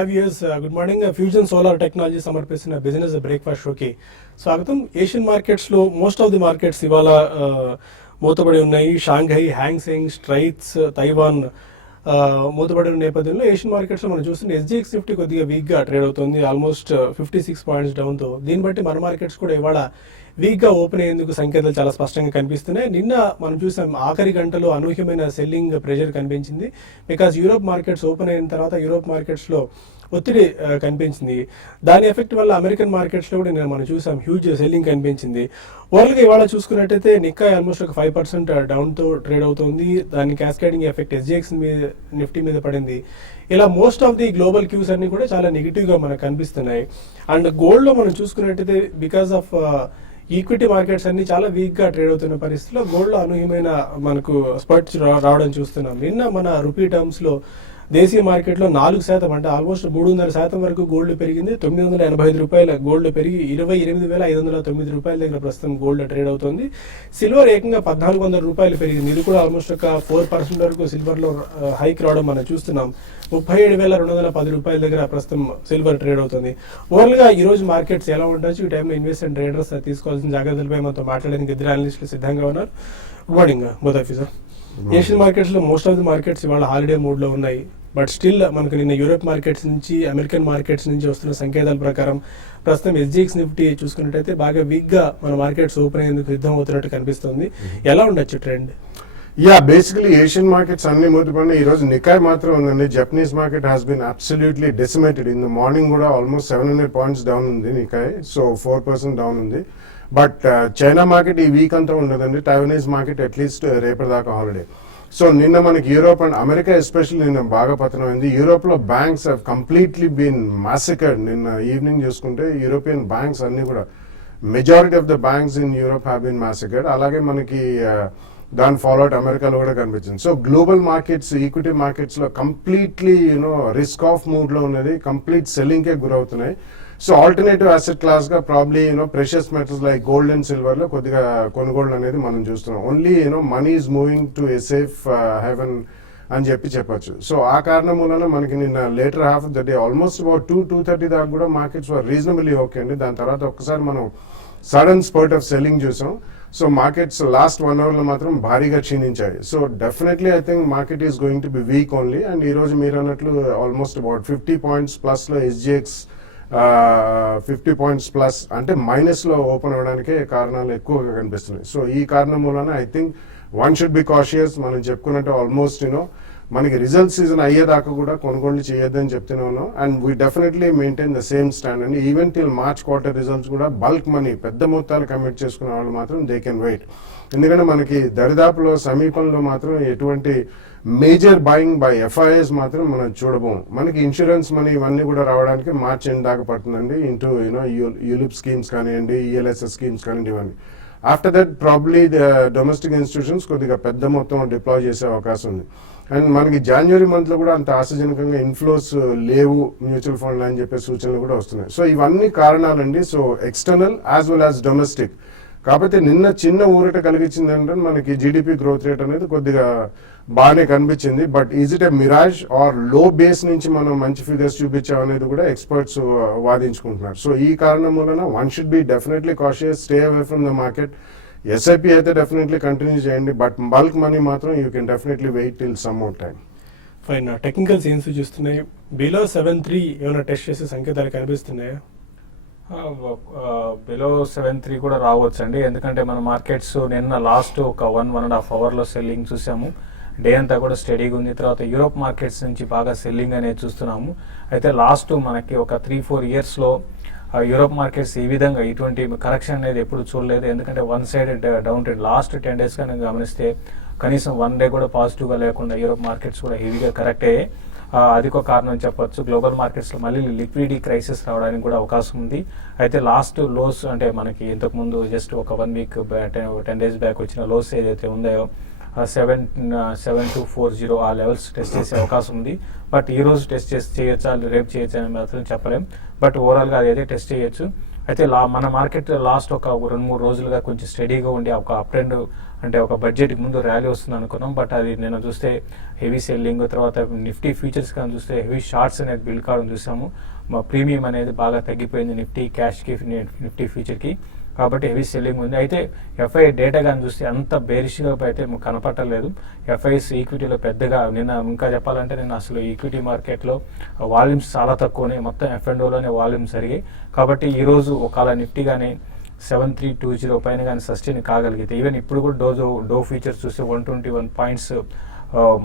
Good morning. Fusion solar technology సమర్పిస్తున్న business breakfast షోకి స్వాగతం. ఏషియన్ మార్కెట్స్లో మోస్ట్ ఆఫ్ ది మార్కెట్స్ ఇవాళ మూతపడి ఉన్నాయి. షాంఘై, హ్యాంగ్సెంగ్, స్ట్రైట్స్, తైవాన్ మూతపడిన నేపథ్యంలో ఏషియన్ మార్కెట్స్లో మనం చూస్తున్న SGX నిఫ్టీ కొద్దిగా వీక్గా ట్రేడ్ అవుతుంది, ఆల్మోస్ట్ 56 పాయింట్స్ డౌన్తో. దీన్ని బట్టి మన మార్కెట్స్ కూడా ఇవాళ వీక్గా ఓపెన్ అయ్యేందుకు సంకేతాలు చాలా స్పష్టంగా కనిపిస్తున్నాయి. నిన్న మనం చూసాం ఆఖరి గంటలో అనూహ్యమైన సెల్లింగ్ ప్రెషర్ కనిపించింది. బికాజ్ యూరోప్ మార్కెట్స్ ఓపెన్ అయిన తర్వాత యూరోప్ మార్కెట్స్లో ఒత్తిడి కనిపించింది. దాని ఎఫెక్ట్ వల్ల అమెరికన్ మార్కెట్స్లో కూడా నేను మనం చూసాం హ్యూజ్ సెల్లింగ్ కనిపించింది. ఓవరాల్గా ఇవాళ చూసుకున్నట్టయితే నిక్కాయ్ ఆల్మోస్ట్ ఒక 5% డౌన్తో ట్రేడ్ అవుతుంది. దాని క్యాస్కేడింగ్ ఎఫెక్ట్ SGX నిఫ్టీ మీద పడింది. ఇలా most of the global cues అన్ని కూడా చాలా నెగిటివ్గా మనకు కనిపిస్తున్నాయి. అండ్ గోల్డ్లో మనం చూసుకున్నట్టయితే బికాస్ ఆఫ్ ఈక్విటీ మార్కెట్స్ అన్ని చాలా వీక్గా ట్రేడ్ అవుతున్న పరిస్థితిలో గోల్డ్లో అనూహ్యమైన మనకు స్పర్ట్స్ రావడం చూస్తున్నాం. నిన్న మన రూపీ టర్మ్స్లో దేశీయ మార్కెట్లో 4% అంటే ఆల్మోస్ట్ 3.5% వరకు గోల్డ్ పెరిగింది. 985 రూపాయల గోల్డ్ పెరిగి 28,509 రూపాయల దగ్గర ప్రస్తుతం గోల్డ్ ట్రేడ్ అవుతుంది. సిల్వర్ ఏకంగా 1,400 రూపాయలు పెరిగింది. ఇది కూడా ఆల్మోస్ట్ ఒక 4% వరకు సిల్వర్లో హైక్ రావడం మనం చూస్తున్నాం. 37,210 రూపాయల దగ్గర ప్రస్తుతం సిల్వర్ ట్రేడ్ అవుతుంది. ఓవరాల్గా ఈ రోజు మార్కెట్స్ ఎలా ఉండొచ్చు, ఈ టైంలో ఇన్వెస్ట్మెంట్ ట్రేడర్స్ తీసుకోవాల్సిన జాగ్రత్తలపై మనతో మాట్లాడడానికి ఇద్దరు అనలిస్టులు సిద్ధంగా ఉన్నారు. Good morning both of you sir. Asian మార్కెట్స్లో మోస్ట్ ఆఫ్ ది మార్కెట్స్ ఇవాళ హాలిడే మూడ్లో ఉన్నాయి. బట్ స్టిల్ మనకు నిన్న యూరోప్ మార్కెట్స్ నుంచి అమెరికన్ మార్కెట్స్ నుంచి వస్తున్న సంకేతాల ప్రకారం ప్రస్తుతం SGX నిఫ్టీ చూసుకున్నట్టయితే బాగా వీక్గా మన మార్కెట్స్ ఓపెన్ అయ్యేందుకు సిద్ధం అవుతున్నట్టు కనిపిస్తుంది. ఎలా ఉండొచ్చు ట్రెండ్? బేసికలీ ఏషియన్ మార్కెట్స్ అన్ని మూతపడిన ఈ రోజు నికాయ్ మాత్రం ఉందండి. Japanese market has been absolutely decimated. In the morning కూడా ఆల్మోస్ట్ 700 పాయింట్స్ డౌన్ ఉంది నికాయ్, సో 4% డౌన్ ఉంది. బట్ చైనా మార్కెట్ ఈ వీక్ అంతా ఉండదండి. టైవనీస్ మార్కెట్ అట్లీస్ట్ రేపటిదాకా హాలిడే. సో నిన్న మనకి యూరోప్ అండ్ అమెరికా ఎస్పెషల్లీ నిన్న బాగా పతనమైంది. యూరోప్లో banks have completely been massacred. నిన్న ఈవినింగ్ చూసుకుంటే యూరోపియన్ బ్యాంక్స్ అన్ని కూడా majority of the banks in Europe have been massacred. అలాగే మనకి దాని ఫాలోఅవుట్ అమెరికాలో కూడా కనిపించింది. సో గ్లోబల్ మార్కెట్స్, ఈక్విటీ మార్కెట్స్లో కంప్లీట్లీ రిస్క్ ఆఫ్ మూడ్లో ఉన్నది, కంప్లీట్ సెల్లింగ్కే గురవుతున్నాయి. సో ఆల్టర్నేటివ్ అసెట్ క్లాస్గా probably precious metals like gold and సిల్వర్లో కొద్దిగా కొనుగోళ్ళు అనేది మనం చూస్తున్నాం. Only money is moving to a safe haven అని చెప్పొచ్చు. సో ఆ కారణం వలన మనకి నిన్న later half of the day almost about 2-2:30 దాకా కూడా మార్కెట్స్ వర్ రీజనబుల్లీ ఓకే అండి. దాని తర్వాత ఒక్కసారి మనం సడన్ స్పర్ట్ ఆఫ్ సెల్లింగ్ చూసాం. సో మార్కెట్స్ లాస్ట్ 1 అవర్లో మాత్రం భారీగా క్షీణించాయి. So definitely I think market is going to be weak only. And ఈ రోజు మీరు అన్నట్లు ఆల్మోస్ట్ అబౌట్ 50 పాయింట్స్ ప్లస్లో SGX 50 పాయింట్స్ ప్లస్ అంటే మైనస్లో ఓపెన్ అవ్వడానికే కారణాలు ఎక్కువగా కనిపిస్తున్నాయి. సో ఈ కారణం వలన I think one should be cautious. మనం చెప్పుకున్నట్టు ఆల్మోస్ట్ మనకి రిజల్ట్ సీజన్ అయ్యేదాకా కూడా కొనుగోలు చేయొద్దని చెప్తూనే ఉన్నాం. And we definitely maintain the same stand అండి. Even till March quarter results కూడా బల్క్ మనీ పెద్ద మొత్తాలు కమిట్ చేసుకునే వాళ్ళు మాత్రం దే కెన్ వెయిట్. ఎందుకంటే మనకి దరిదాపులో సమీపంలో మాత్రం ఎటువంటి మేజర్ బయింగ్ బై FIIs మాత్రం మనం చూడబోము. మనకి ఇన్సూరెన్స్ మనీ ఇవన్నీ కూడా రావడానికి మార్చ్ ఎండ్ దాకా పడుతుందండి. ఇంటూ యూలిప్ స్కీమ్స్ కానివ్వండి, ELSS స్కీమ్స్ కానివ్వండి, ఇవన్నీ. After that probably the domestic institutions కొద్దిగా పెద్ద మొత్తం డిప్లాయ్ చేసే అవకాశం ఉంది. అండ్ మనకి జనవరి మంత్లో కూడా అంత ఆశాజనకంగా ఇన్ఫ్లోస్ లేవు మ్యూచువల్ ఫండ్లు అని చెప్పే సూచనలు కూడా వస్తున్నాయి. సో ఇవన్నీ కారణాలండి. So external as well as domestic. కాకపోతే నిన్న చిన్న ఊరట కలిగించింది అంటే మనకి GDP గ్రోత్ రేట్ అనేది కొద్దిగా బాగానే కనిపించింది. But is it a mirage or low base నుంచి మనం మంచి ఫిగర్స్ చూపించాం అనేది కూడా ఎక్స్పర్ట్స్ వాదించుకుంటున్నారు. సో ఈ కారణం వలన one should be definitely cautious, stay away from the market. SIP అయితే డెఫినెట్లీ కంటిన్యూ చేయండి. బట్ బల్క్ మనీ మాత్రం you can definitely wait till some more time. Fine. Technical signs చూస్తున్నాయి. బిలో 7.3 ఏమైనా టెస్ట్ చేసే సంకేతాలు కనిపిస్తున్నాయా? బిలో 7.3 కూడా రావచ్చు అండి. ఎందుకంటే మన మార్కెట్స్ నిన్న లాస్ట్ ఒక 1.5 అవర్లో సెల్లింగ్ చూసాము. డే అంతా కూడా స్టడీగా ఉంది. తర్వాత యూరోప్ మార్కెట్స్ నుంచి బాగా సెల్లింగ్ అనేది చూస్తున్నాము. అయితే లాస్ట్ మనకి ఒక 3-4 ఇయర్స్లో యూరోప్ మార్కెట్స్ ఈ విధంగా ఇటువంటి కరెక్షన్ అనేది ఎప్పుడు చూడలేదు. ఎందుకంటే one sided down trend last 10 days కానీ గమనిస్తే కనీసం 1 day కూడా పాజిటివ్గా లేకుండా యూరోప్ మార్కెట్స్ కూడా హెవీగా కరెక్ట్ అయ్యాయి. అది ఒక కారణం చెప్పొచ్చు. గ్లోబల్ మార్కెట్స్లో మళ్ళీ లిక్విడిటీ క్రైసిస్ రావడానికి కూడా అవకాశం ఉంది. అయితే లాస్ట్ లోస్ అంటే మనకి ఇంతకుముందు జస్ట్ ఒక 1 week 10 days బ్యాక్ వచ్చిన లోస్ ఏదైతే ఉందో 7,240 ఆ లెవెల్స్ టెస్ట్ చేసే అవకాశం ఉంది. బట్ ఈ రోజు టెస్ట్ చేయొచ్చా, రేపు చేయొచ్చా అని మాత్రం చెప్పలేం. బట్ ఓవరాల్గా అదైతే టెస్ట్ చేయొచ్చు. అయితే మన మార్కెట్ లాస్ట్ ఒక 2-3 రోజులుగా కొంచెం స్టడీగా ఉండి ఒక అప్ ట్రెండ్ అంటే ఒక బడ్జెట్ ముందు ర్యాలీ వస్తుంది అనుకున్నాం, బట్ అది నేను చూస్తే హెవీ సెల్లింగ్, తర్వాత నిఫ్టీ ఫ్యూచర్స్ కానీ చూస్తే హెవీ షార్ట్స్ అనేది బిల్డ్ కావడం చూసాము. మా ప్రీమియం అనేది బాగా తగ్గిపోయింది నిఫ్టీ క్యాష్కి, నిఫ్టీ ఫ్యూచర్కి, కాబట్టి హెవీ సెల్లింగ్ ఉంది. అయితే ఎఫ్ఐ డేటా కానీ చూస్తే అంత బేరిష్గా అయితే కనపడలేదు. ఎఫ్ఐస్ ఈక్విటీలో పెద్దగా నిన్న ఇంకా చెప్పాలంటే నేను అసలు ఈక్విటీ మార్కెట్లో వాల్యూమ్స్ చాలా తక్కువనే, మొత్తం F&Oలోనే వాల్యూమ్స్ జరిగాయి. కాబట్టి ఈరోజు ఒకవేళ నిఫ్టీ కానీ 7320 పైన కానీ సస్టైన్ కాగలిగితే, ఈవెన్ ఇప్పుడు కూడా డో ఫ్యూచర్స్ చూస్తే 121 పాయింట్స్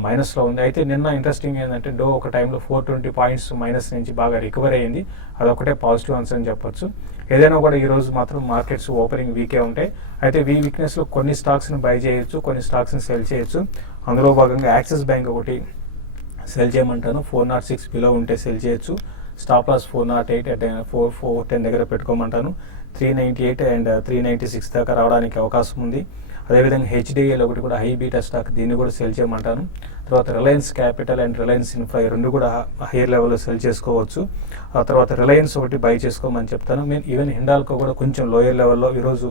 మైనస్లో ఉంది. అయితే నిన్న ఇంట్రెస్టింగ్ ఏంటంటే డో ఒక టైంలో 420 పాయింట్స్ మైనస్ నుంచి బాగా రికవర్ అయ్యింది. అదొకటే పాజిటివ్ ఆన్సర్ అని చెప్పొచ్చు. ఏదైనా కూడా ఈ రోజు మాత్రం మార్కెట్స్ ఓపెనింగ్ వీకే ఉంటాయి. అయితే వీక్నెస్లో కొన్ని స్టాక్స్ని బై చేయొచ్చు, కొన్ని స్టాక్స్ని సెల్ చేయొచ్చు. అందులో భాగంగా యాక్సిస్ బ్యాంక్ ఒకటి సెల్ చేయమంటాను. 406 బిలో ఉంటే సెల్ చేయొచ్చు. స్టాప్ లాస్ 408 at 410 దగ్గర పెట్టుకోమంటాను. 398 అండ్ 396 దాకా రావడానికి అవకాశం ఉంది. అదేవిధంగా HDL ఒకటి కూడా హై బీటా స్టాక్, దీన్ని కూడా సెల్ చేయమంటాను. తర్వాత Reliance capital and Reliance infra రెండు కూడా హైయర్ లెవెల్లో సెల్ చేసుకోవచ్చు. ఆ తర్వాత రిలయన్స్ ఒకటి బై చేసుకోమని చెప్తాను. ఈవెన్ హిండాల్కో కూడా కొంచెం లోయర్ లెవెల్లో ఈరోజు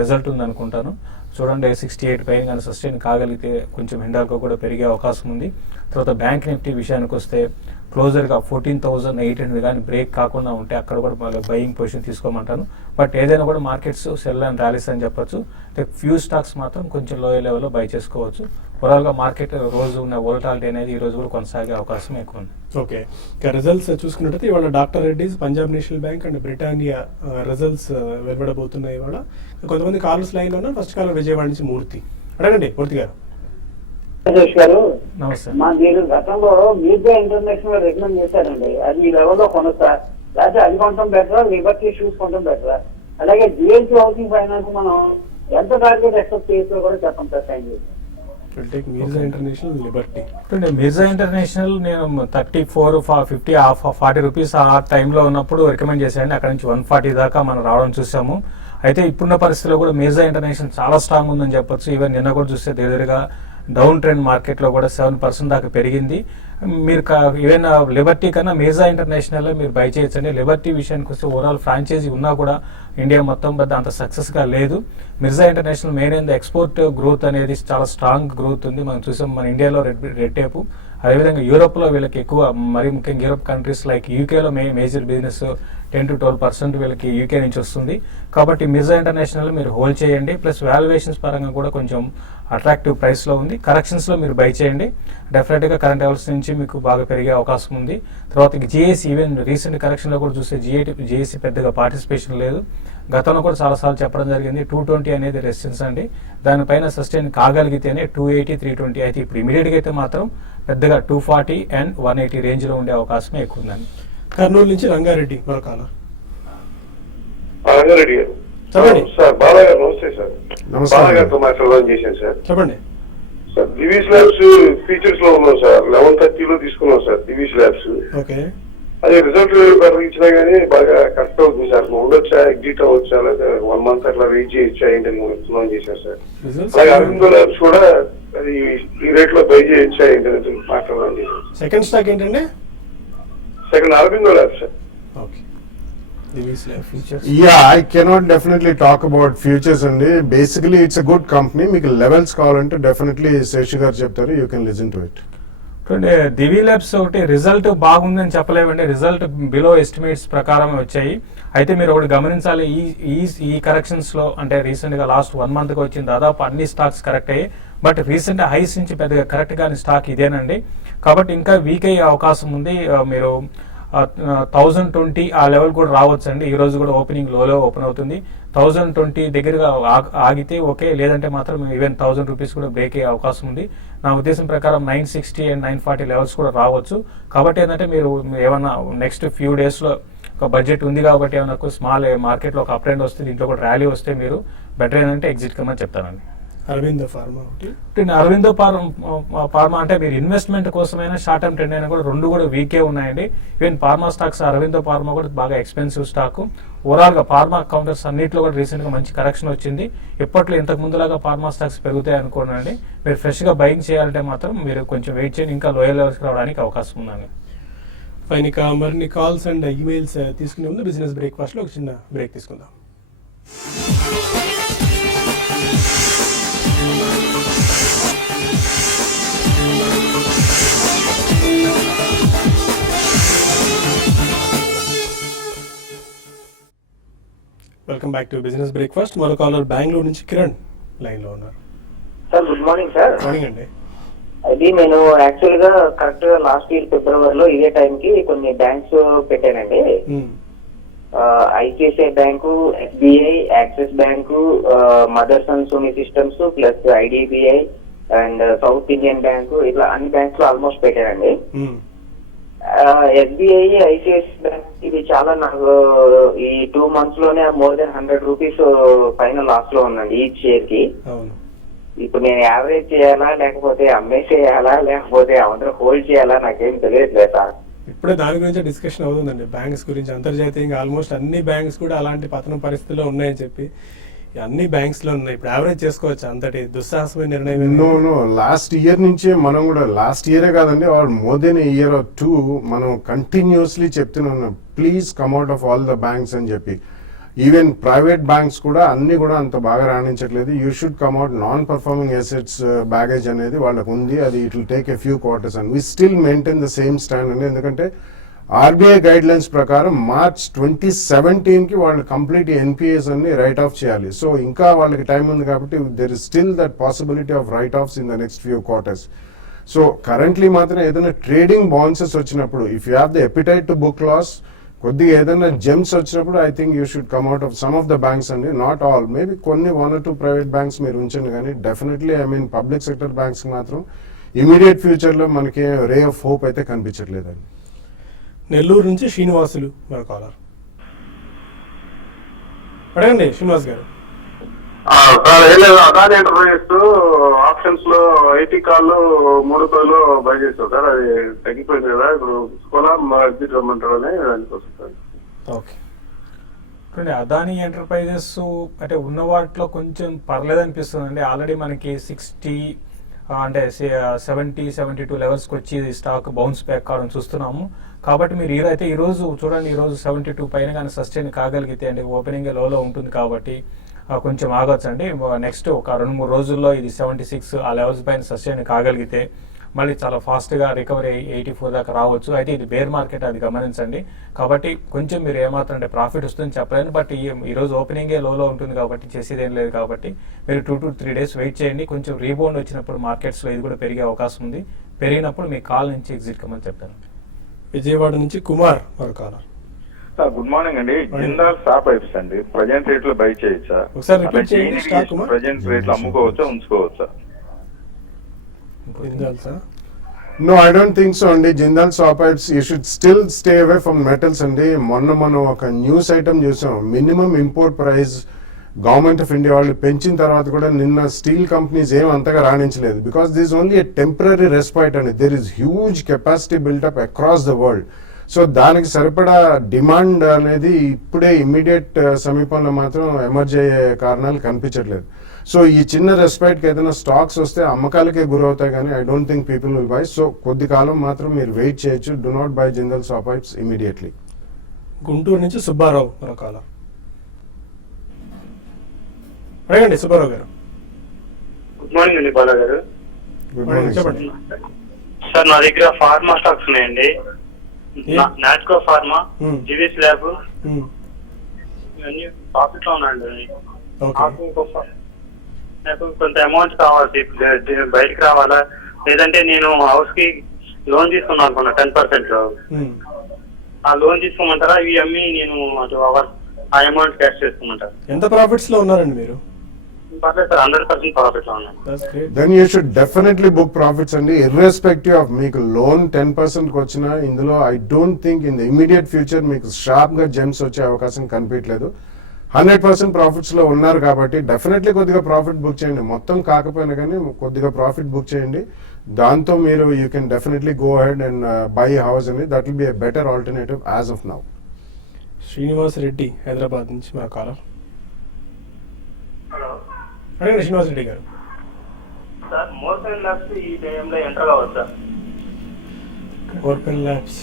రిజల్ట్ ఉందనుకుంటాను. చూడండి 68 పైన కానీ సస్టైన్ కాగలిగితే కొంచెం హిండాల్కో కూడా పెరిగే అవకాశం ఉంది. తర్వాత బ్యాంక్ నిఫ్టీ విషయానికి వస్తే క్లోజర్గా 14,800 కానీ బ్రేక్ కాకుండా ఉంటే అక్కడ కూడా బాగా బయింగ్ పొజిషన్ తీసుకోమంటాను. బట్ ఏదైనా కూడా మార్కెట్స్ సెల్ అండ్ ర్యాలీస్ అని చెప్పొచ్చు. ఫ్యూ స్టాక్స్ మాత్రం కొంచెం లోయర్ లెవెల్లో బై చేసుకోవచ్చు. ఓవరాల్గా మార్కెట్ రోజు ఉన్న వోలటాలిటీ అనేది ఈ రోజు కూడా కొనసాగే అవకాశం ఎక్కువ ఉంది. ఓకే, ఇక రిజల్ట్స్ చూసుకున్నట్టయితే ఇవాళ doctor Reddy's, Punjab National Bank and Britannia results వెలువడబోతున్నాయి ఇవాళ. కొంతమంది కాలర్స్ లైన్లో ఉన్నారు. ఫస్ట్ కాలర్ విజయవాడ నుంచి మూర్తి. అడగండి మూర్తి గారు. రాజేష్ గారు, నమస్తే. మీరు గతంలో మీడియా ఇంటర్నేషనల్ రికమెండ్ చేశారండి, అది ఈ లెవెల్లో కొనొచ్చా, లేకపోతే అది కొనడం బెటరా, లిబర్టీ షూస్ కొనడం బెటరా? అలాగే జిఎల్సీ హౌసింగ్ ఫైనాన్స్ మనం ఎంత టార్గెట్ ఎక్స్పెక్ట్ చేసో కూడా చెప్పండి sir. Thank you. Mirza international, Liberty. Mirza international నేను 34, 50, 40 రూపీస్ ఆ టైంలో ఉన్నప్పుడు రికమెండ్ చేశాను. అక్కడ నుంచి 140 దాకా మనం రావడం చూసాము. అయితే ఇప్పుడున్న పరిస్థితిలో కూడా మిర్జా ఇంటర్నేషనల్ చాలా స్ట్రాంగ్ ఉందని చెప్పొచ్చు. ఈవెన్ నిన్న కూడా చూస్తే దగ్గరగా డౌన్ ట్రెండ్ మార్కెట్లో కూడా 7% దాకా పెరిగింది. మీరు ఈవెన్ లిబర్టీ కన్నా మిర్జా ఇంటర్నేషనల్లో మీరు బై చేయొచ్చండి. లిబర్టీ విషయానికి వస్తే ఓవరాల్ ఫ్రాంచైజీ ఉన్నా కూడా ఇండియా మొత్తం పెద్ద అంత సక్సెస్గా లేదు. మిర్జా ఇంటర్నేషనల్ మెయిన్ ఏంది ఎక్స్పోర్ట్ గ్రోత్ అనేది చాలా స్ట్రాంగ్ గ్రోత్ ఉంది. మనం చూసాం మన ఇండియాలో రెడ్ టేపు, అదేవిధంగా యూరోప్లో వీళ్ళకి ఎక్కువ, మరీ ముఖ్యంగా యూరోప్ కంట్రీస్ లైక్ యూకేలో మేజర్ బిజినెస్ 10 to 12% వీళ్ళకి యూకే నుంచి వస్తుంది. కాబట్టి మిర్జా ఇంటర్నేషనల్ మీరు హోల్డ్ చేయండి. ప్లస్ వాల్యుయేషన్స్ పరంగా కూడా కొంచెం అట్రాక్టివ్ ప్రైస్లో ఉంది. కరెక్షన్స్లో మీరు బై చేయండి. డెఫినెట్గా కరెంట్ లెవెల్స్ నుంచి మీకు బాగా పెరిగే అవకాశం ఉంది. తర్వాత జిఎస్సి ఈవెన్ రీసెంట్ కరెక్షన్లో కూడా చూస్తే జిఎస్సి పెద్దగా పార్టిసిపేషన్ లేదు. గతంలో కూడా చాలాసార్లు చెప్పడం జరిగింది 220 అనేది రెసిస్టెన్స్ అండి. దానిపైన సస్టైన్ కాగలిగితేనే 280, 320. అయితే ఇప్పుడు ఇమీడియట్గా అయితే మాత్రం పెద్దగా 240 and 180 రేంజ్లో ఉండే అవకాశమే ఎక్కువ ఉందండి. కర్నూలు నుంచి రంగారెడ్డి మరో కాలర్. రంగారెడ్డి గారు చెప్పండి సార్. బాలగారు నమస్తే సార్. నమస్తే. బాలగారితో మాట్లాడదాం చేశాను సార్. చెప్పండి. సార్ దివీస్ ల్యాబ్స్ ఫీచర్స్ లో ఉన్నాం సార్. 11:30 తీసుకున్నాం సార్ దివీస్ ల్యాబ్స్. ఓకే, అదే రిజల్ట్ ఇచ్చినా గానీ బాగా కరెక్ట్ అవుతుంది సార్. ఉండొచ్చా, ఎగ్జిట్ అవ్వచ్చా, లేదా 1 month అట్లా వెయిట్ చేయొచ్చా ఏంటని చేశాను సార్. అలాగే అరవిందో ల్యాబ్స్ కూడా అది ఈ రేట్ లో బై చేయొచ్చా ఏంటని మాట్లాడదాం చేశాను. సెకండ్ స్టాక్ ఏంటండి? Second Aurobindo labs sir. Okay, futures. Yeah, I cannot definitely talk about futures అండి. Basically it's a good company. మీకు లెవెల్స్ కావాలంటే డెఫినెట్లీ శేషు గారు చెప్తారు. You can listen to it. Divi labs ఒకటి రిజల్ట్ బాగుందని చెప్పలేమండి. రిజల్ట్ బిలో ఎస్టిమేట్స్ ప్రకారం వచ్చాయి. అయితే మీరు ఒకటి గమనించాలి, ఈ కరెక్షన్స్ లో అంటే రీసెంట్ గా లాస్ట్ 1 month గా వచ్చిన దాదాపు అన్ని స్టాక్స్ కరెక్ట్ అయ్యాయి. బట్ రీసెంట్ హైస్ నుంచి పెద్దగా కరెక్ట్ కాని స్టాక్ ఇదేనండి. కాబట్టి ఇంకా వీక్ అయ్యే అవకాశం ఉంది. మీరు 1020 ఆ లెవెల్ కూడా రావచ్చు అండి. ఈ రోజు కూడా ఓపెనింగ్ లోలో ఓపెన్ అవుతుంది. 1020 దగ్గరగా ఆగితే ఓకే, లేదంటే మాత్రం ఈవెన్ 1000 రూపీస్ కూడా బ్రేక్ అయ్యే అవకాశం ఉంది. నా ఉద్దేశం ప్రకారం 960 and 940 లెవెల్స్ కూడా రావచ్చు. కాబట్టి ఏంటంటే మీరు ఏమన్నా నెక్స్ట్ ఫ్యూ డేస్లో ఒక బడ్జెట్ ఉంది కాబట్టి ఏమన్నా స్మాల్ మార్కెట్లో ఒక అప్ ట్రెండ్ వస్తే, దీంట్లో కూడా ర్యాలీ వస్తే మీరు బెటర్ ఏంటంటే ఎగ్జిట్ కమ్మని చెప్తానండి. అరవిందో ఫార్మా ఒకటి. అరవిందో ఫార్మా అంటే మీరు ఇన్వెస్ట్మెంట్ కోసమైనా షార్ట్ టర్మ్ ట్రెండ్ అయినా కూడా రెండు కూడా వీకే ఉన్నాయండి. Even pharma stocks Aurobindo pharma కూడా బాగా ఎక్స్పెన్సివ్ స్టాక్. ఓవరాల్ గా ఫార్మా కౌంటర్స్ అన్నింటిలో కూడా రీసెంట్ గా మంచి కరెక్షన్ వచ్చింది. ఎప్పట్లో ఇంతకు ముందులాగా ఫార్మా స్టాక్స్ పెరుగుతాయి అనుకోనండి. మీరు ఫ్రెష్ గా బయింగ్ చేయాలంటే మాత్రం మీరు కొంచెం వెయిట్ చేయండి, ఇంకా లోయర్ లెవెల్స్ రావడానికి అవకాశం ఉందండి. ఫైన్, ఇక మరిన్ని కాల్స్ అండ్ ఈమెయిల్స్ తీసుకునే ముందు బిజినెస్ బ్రేక్ఫాస్ట్ లో ఒక చిన్న బ్రేక్ తీసుకుందాం. Welcome back to business breakfast. మరో కాలర్ బెంగళూరు నుంచి కిరణ్ లైన్ లో ఉన్నారు. Sir good morning sir. Morning అండి. అది నేను యాక్చువల్ గా కరెక్ట్ గా లాస్ట్ ఇయర్ ఫిబ్రవరిలో ఇదే టైం కి కొన్ని బ్యాంక్స్ పెట్టానండి. ICICI bank, SBI, Axis bank, మదర్స్ అండ్ సోనీ systems plus IDBI and South Indian bank, ఇట్లా అన్ని బ్యాంక్స్ లో ఆల్మోస్ట్ పెట్టానండి. ఎస్బీఐ, ఐసిఐసిఐ బ్యాంక్ ఇది చాలా నాకు ఈ 2 months లోనే మోర్ దెన్ 100 రూపీస్ పైన లాస్ లో ఉందండి ఈచ్ షేర్ కి. ఇప్పుడు నేను యావరేజ్ చేయాలా, లేకపోతే అమ్మేసేయాలా, లేకపోతే అందరూ హోల్డ్ చేయాలా, నాకేం తెలియట్లేదు సార్. ఇప్పుడే దాని గురించి డిస్కషన్ అవుతుందండి, బ్యాంక్స్ గురించి. అంతర్జాతీయంగా ఆల్మోస్ట్ అన్ని బ్యాంక్స్ కూడా అలాంటి పతనం పరిస్థితుల్లో ఉన్నాయని చెప్పి అన్ని బ్యాంక్స్ లో ఉన్నాయి. ఇప్పుడు యావరేజ్ చేసుకోవచ్చు, అంతటి దుస్సాహసమైన నిర్ణయం. నో లాస్ట్ ఇయర్ నుంచే మనం కూడా, లాస్ట్ ఇయరే కాదండి, or more than year or 2 మనం కంటిన్యూస్లీ చెప్తున్నాం please come out of all the banks అని చెప్పి. ఈవెన్ ప్రైవేట్ బ్యాంక్స్ కూడా అన్ని కూడా అంత బాగా రాణించట్లేదు. You should come at non performing assets baggage అనేది వాళ్ళకు ఉంది. అది it will take a few quarters and we still maintain the same stand అండి. ఎందుకంటే ఆర్బీఐ గైడ్ లైన్స్ ప్రకారం March 2017 వాళ్ళు కంప్లీట్ ఎన్పిఎస్ అన్ని రైట్ ఆఫ్ చేయాలి. సో ఇంకా వాళ్ళకి టైం ఉంది కాబట్టి there is still that possibility of write offs in the next few quarters. So currently మాత్రం ఏదైనా ట్రేడింగ్ బౌన్సెస్ వచ్చినప్పుడు, if you have the appetite to book loss, కొద్దిగా ఏదైనా జెమ్స్ వచ్చినప్పుడు I think you should come out of some of the banks అండి, not all. Maybe కొన్ని 1 or 2 private banks మీరు ఉంచండి, కానీ definitely I mean public sector banks మాత్రం ఇమీడియట్ ఫ్యూచర్లో మనకి రే ఆఫ్ హోప్ అయితే కనిపించట్లేదండి. నెల్లూరు నుంచి శ్రీనివాసులు మరో కాలర్. అడగండి శ్రీనివాస్ గారు. సార్ ఏం లేదు, అదాని ఎంటర్ప్రైజెస్ ఆప్షన్స్ లో 80 కాళ్ళు 3 రూపాయలు బై చేస్తాం సార్. అది తగ్గిపోయింది కదా, ఇప్పుడు ఎగ్జిట్ రమ్మంటారు అని దానికోసం సార్. ఓకే. అదాని ఎంటర్ప్రైజెస్ అంటే ఉన్న వాటిలో కొంచెం పర్లేదు అనిపిస్తుంది అండి. ఆల్రెడీ మనకి 60 అంటే 70-72 లెవెల్స్కి వచ్చి స్టాక్ బౌన్స్ బ్యాక్ కావడం చూస్తున్నాము. కాబట్టి మీరు ఈరోజు చూడండి, ఈరోజు 72 పైన కానీ సస్టైన్ కాగలిగితే అండి, ఓపెనింగ్ లోలో ఉంటుంది కాబట్టి కొంచెం ఆగొచ్చు అండి. నెక్స్ట్ ఒక 2-3 రోజుల్లో ఇది 76 ఆ లెవెల్స్ పైన సస్టైన్ కాగలిగితే మళ్ళీ చాలా ఫాస్ట్గా రికవరీ 84 దాకా రావచ్చు. అయితే ఇది బేర్ మార్కెట్, అది గమనించండి. కాబట్టి కొంచెం మీరు ఏమాత్రం అంటే ప్రాఫిట్ వస్తుందని చెప్పలేను, బట్ ఈరోజు ఓపెనింగే లోలో ఉంటుంది కాబట్టి చేసేది ఏం లేదు. కాబట్టి మీరు 2 to 3 days వెయిట్ చేయండి. కొంచెం రీబౌండ్ వచ్చినప్పుడు మార్కెట్స్లో ఇది కూడా పెరిగే అవకాశం ఉంది. పెరిగినప్పుడు మీ కాల్ నుంచి ఎగ్జిట్ కమని చెప్పాను. విజయవాడ నుంచి కుమార్ మరో కాలర్. గుడ్ మార్నింగ్ అండి. జిందాల్ స్టాక్ పైప్స్ అండి, ప్రజెంట్ రేట్ లో బై చేయొచ్చా? ఒకసారి రిపీట్ చేయండి. స్టాక్ కుమార్ ప్రజెంట్ రేట్ లో అమ్ముకోవచ్చా, ఉంచుకోవచ్చా? No, I don't think so అండి. Jindal stock pipes you should still stay away from metals అండి. మనం ఒక న్యూస్ ఐటమ్ చూసాం, minimum import price government of India వాళ్ళు పెంచిన తర్వాత కూడా నిన్న స్టీల్ కంపెనీస్ ఏం అంతగా రాణించలేదు. Because this only a temporary respite అండి. There is huge capacity buildup across the world. So దానికి సరిపడా డిమాండ్ అనేది ఇప్పుడే ఇమ్మీడియట్ సమీపంలో మాత్రం ఎమర్జ్ అయ్యే కారణాలు కనిపించట్లేదు. సో ఈ చిన్న రెస్పైట్కి ఏదైనా స్టాక్స్ వస్తే అమ్మకాలకే గురవుతాయి, కానీ I don't think people will buy. So కొద్ది కాలం మాత్రం మీరు వెయిట్ చేయొచ్చు. Do not by Jindal stock pipes immediately. Guntur నుంచి సుబ్బారావు మరో కాలర్. అడగండి సుబ్బారావు గారు. గుడ్ మార్నింగ్ అండి బాలా గారు. గుడ్ మార్నింగ్ చెప్పండి సార్. నా దగ్గర ఫార్మా స్టాక్స్ ఉన్నాయండి. నాట్కో ఫార్మా, జివిస్ ల్యాబ్ ఇవన్నీ ప్రాఫిట్ లో ఉన్నాయండి. నాకు కొంత అమౌంట్ కావాలి, బయటకు రావాలా, లేదంటే నేను హౌస్ కి లోన్ తీసుకున్నాను అనుకున్నా 10%. ఆ లోన్ తీసుకోమంటారా, ఇవి అమ్మి నేను అటు ఆ అమౌంట్ క్యాష్ చేసుకోమంటారు? ఎంత ప్రాఫిట్స్ లో ఉన్నారండి మీరు? పర్లేదు సార్, 100% ప్రాఫిట్ లో ఉన్నాను. Then you should definitely book profits అండి, ఇర్రెస్పెక్టివ్ ఆఫ్ మీకు లోన్ 10%కి వచ్చినా. ఇందులో I don't think in the immediate future మీకు షార్ప్ గా జెమ్స్ వచ్చే అవకాశం కనిపించలేదు. 100% ప్రాఫిట్స్ లో ఉన్నారు కాబట్టి డెఫినెట్లీ కొద్దిగా ప్రాఫిట్ బుక్ చేయండి. మొత్తం కాకపోయినా కానీ కొద్దిగా ప్రాఫిట్ బుక్ చేయండి. దాంతో మీరు you can definitely go ahead and buy house అండి. That will be a better alternative as of now. Srinivas Reddy Hyderabad నుంచి మా కాలర్. అడగండి శ్రీనివాస్ రెడ్డి గారు. సార్ మోర్పెన్ ల్యాబ్స్ ఈ టైంలో ఎంటర్ కావచ్చా? మోర్పెన్ ల్యాబ్స్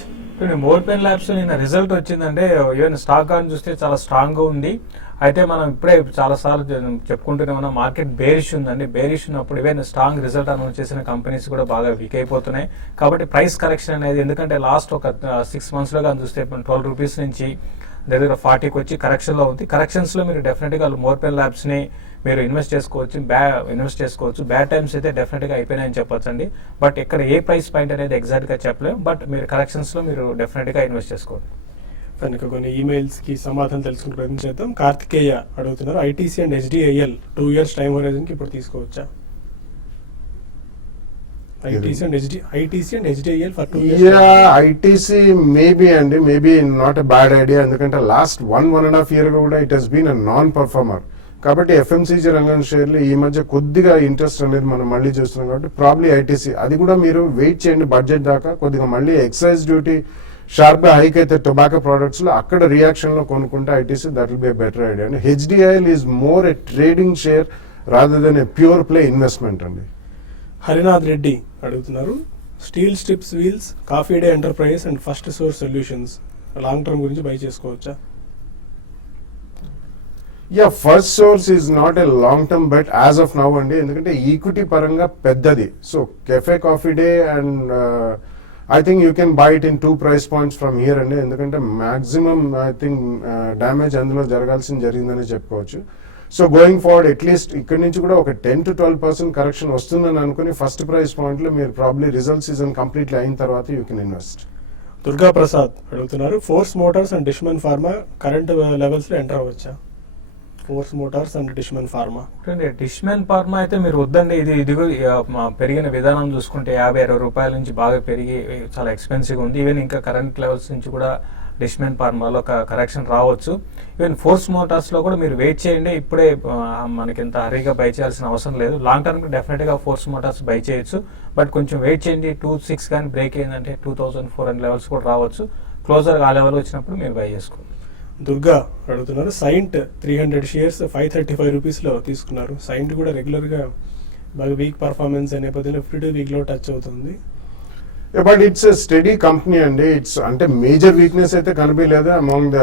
మోర్పెన్ ల్యాబ్స్ నిన్న రిజల్ట్ వచ్చిందంటే ఈవెన్ స్టాక్ కానీ చూస్తే చాలా స్ట్రాంగ్గా ఉంది. అయితే మనం ఇప్పుడే చాలాసార్లు చెప్పుకుంటూనే ఉన్నాం, మార్కెట్ బేరిష్ ఉందండి. బేరిష్ ఉన్నప్పుడు ఈవెన్ స్ట్రాంగ్ రిజల్ట్ అనౌన్స్ చేసిన కంపెనీస్ కూడా బాగా వీక్ అయిపోతున్నాయి. కాబట్టి ప్రైస్ కరెక్షన్ అనేది, ఎందుకంటే లాస్ట్ ఒక 6 monthsలో కానీ చూస్తే 12 రూపీస్ నుంచి దగ్గర 40కి వచ్చి కరెక్షన్లో ఉంది. కరెక్షన్స్లో మీరు డెఫినెట్గా మోర్పెన్ ల్యాబ్స్ని మీరు ఇన్వెస్ట్ చేసుకోవచ్చు. బ్యాడ్ టైమ్స్ అయితే డెఫినెట్గా అయిపోయినాయని చెప్పొచ్చు అండి. బట్ ఇక్కడ ఏ ప్రైస్ పాయింట్ అనేది ఎగ్జాక్ట్గా చెప్పలేము. బట్ మీరు కరెక్షన్స్లో మీరు డెఫినెట్గా ఇన్వెస్ట్ చేసుకోండి. కనుక కొన్ని ఈమెయిల్స్కి సమాధానం తెలుసుకునే ప్రయత్నం చేద్దాం. కార్తికేయ అడుగుతున్నారు, ITC and HDIL 2 years time హోరైజన్కి ఇప్పుడు తీసుకోవచ్చా? ITC and HDIL for 2 years. ITC maybe not a bad idea, ఎందుకంటే లాస్ట్ 1.5 year కూడా it has been a non performer. కాబట్టి FMCG రంగం షేర్లు ఈ మధ్య కొద్దిగా ఇంట్రెస్ట్ అనేది మనం మళ్ళీ చూస్తున్నాం. కాబట్టి ప్రాబ్లీ ఐటీసీ అది కూడా మీరు వెయిట్ చేయండి బడ్జెట్ దాకా. కొద్దిగా మళ్ళీ ఎక్సైజ్ డ్యూటీ షార్ప్ గా హైక్ అయితే టొబాకో ప్రొడక్ట్స్ లో అక్కడ రియాక్షన్ లో కొనుక్కుంటే ITC that will be a better idea అండి. HDIL is more a trading share rather than a pure play investment అండి. హరినాథ్ రెడ్డి అడుగుతున్నారు, steel strips wheels, coffee day enterprises and first source solutions long term గురించి buy చేసుకోవచ్చా? First source is not a long term bet as of now అండి, ఎందుకంటే equity పరంగా పెద్దది. So cafe coffee day and I think you can buy it in 2 price points from here అండి, ఎందుకంటే maximum I think damage అందులో జరిగిందని చెప్పుకోవచ్చు. So going forward at least ఇక్కడ నుంచి కూడా ఒక 10 to 12% కరెక్షన్ వస్తుందని అనుకుని ఫస్ట్ ప్రైస్ పాయింట్ లో మీరు ప్రాబ్లీ రిజల్ట్ సీజన్ కంప్లీట్లీ అయిన తర్వాత you can invest. Durga Prasad అడుగుతున్నారు, Force Motors and Dishman pharma current levels లో ఎంటర్ అవ్వచ్చా? Force Motors and Dishman pharma. Dishman pharma అయితే మీరు వద్దండి. ఇదిగో పెరిగిన విధానం చూసుకుంటే 50-60 రూపాయల నుంచి బాగా పెరిగి చాలా ఎక్స్పెన్సివ్గా ఉంది. ఈవెన్ ఇంకా కరెంట్ లెవెల్స్ నుంచి కూడా డిష్మన్ ఫార్మాలో కరెక్షన్ రావచ్చు. ఈవెన్ ఫోర్స్ మోటార్స్లో కూడా మీరు వెయిట్ చేయండి. ఇప్పుడే మనకి ఇంత హరీగా బై చేయాల్సిన అవసరం లేదు. లాంగ్ టర్మ్ డెఫినెట్గా ఫోర్స్ మోటార్స్ బై చేయొచ్చు. బట్ కొంచెం వెయిట్ చేయండి. 2.6 కానీ బ్రేక్ అయిందంటే 2400 లెవెల్స్ కూడా రావచ్చు. క్లోజర్ ఆ లెవెల్ వచ్చినప్పుడు మీరు బై చేసుకోండి. దుర్గా అడుగుతున్నారు, సైంట్ 300 shares 535 రూపీస్లో తీసుకున్నారు. సైంట్ కూడా రెగ్యులర్గా బాగా వీక్ పర్ఫార్మెన్స్ అనే నేపథ్యంలో 52 వీక్లో టచ్ అవుతుంది. But it's a study company అండి. ఇట్స్ అంటే మేజర్ వీక్నెస్ అయితే కనిపించలేదు among the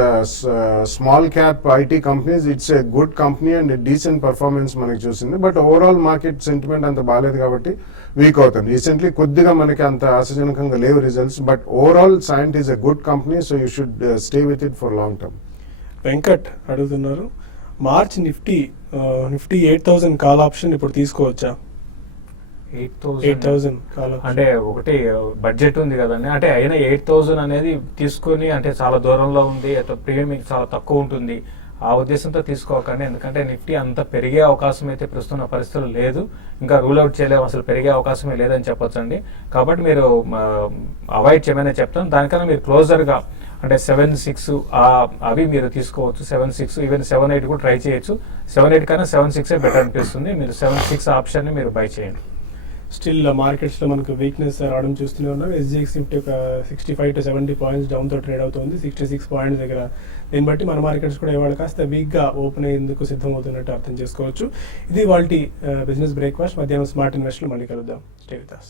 small cap IT companies. It's a good company and decent performance మనకి చూసింది. బట్ ఓవరాల్ మార్కెట్ సెంటిమెంట్ అంత బాగాలేదు కాబట్టి వీక్ అవుతుంది. రీసెంట్లీ కొద్దిగా మనకి అంత ఆశాజనకంగా లేవు results. But overall Cyient is a good company, so you should stay with it for long term. Venkat అడుగుతున్నారు, మార్చ్ నిఫ్టీ 8,000 కాల్ ఆప్షన్ ఇప్పుడు తీసుకోవచ్చా? 8,000 కాల్ ఆప్షన్ అంటే ఒకటి బడ్జెట్ ఉంది కదండి, అంటే అయినా 8,000 అనేది తీసుకొని అంటే చాలా దూరంలో ఉంది, ప్రీమియం చాలా తక్కువ ఉంటుంది. ఆ ఉద్దేశంతో తీసుకోకండి. ఎందుకంటే నిఫ్టీ అంత పెరిగే అవకాశం అయితే ప్రస్తుతం పరిస్థితులు లేదు. ఇంకా రూల్ అవుట్ చేయలేము, అసలు పెరిగే అవకాశమే లేదని చెప్పొచ్చండి. కాబట్టి మీరు అవాయిడ్ చేయమని చెప్తాను. దానికన్నా మీరు క్లోజర్గా అంటే 7.6 అవి మీరు తీసుకోవచ్చు. 7.6 ఈవెన్ 7.8 కూడా ట్రై చేయొచ్చు. 7.8 కన్నా 7.6 బెటర్ అనిపిస్తుంది. మీరు 7.6 ఆప్షన్ని మీరు బై చేయండి. స్టిల్ మార్కెట్స్లో మనకు వీక్నెస్ రావడం చూస్తూనే ఉన్నాం. SGX నిఫ్టీ ఒక 65 to 70 పాయింట్స్ డౌన్తో ట్రేడ్ అవుతుంది, 66 పాయింట్స్ దగ్గర. దీన్ని బట్టి మన మార్కెట్స్ కూడా ఇవాళ కాస్త వీక్గా ఓపెన్ అయ్యేందుకు సిద్ధమవుతున్నట్టు అర్థం చేసుకోవచ్చు. ఇది వాళ్ళ బిజినెస్ బ్రేక్ఫాస్ట్. మధ్యాహ్నం స్మార్ట్ ఇన్వెస్ట్లో మళ్ళీ కలుద్దాం. Stay with us.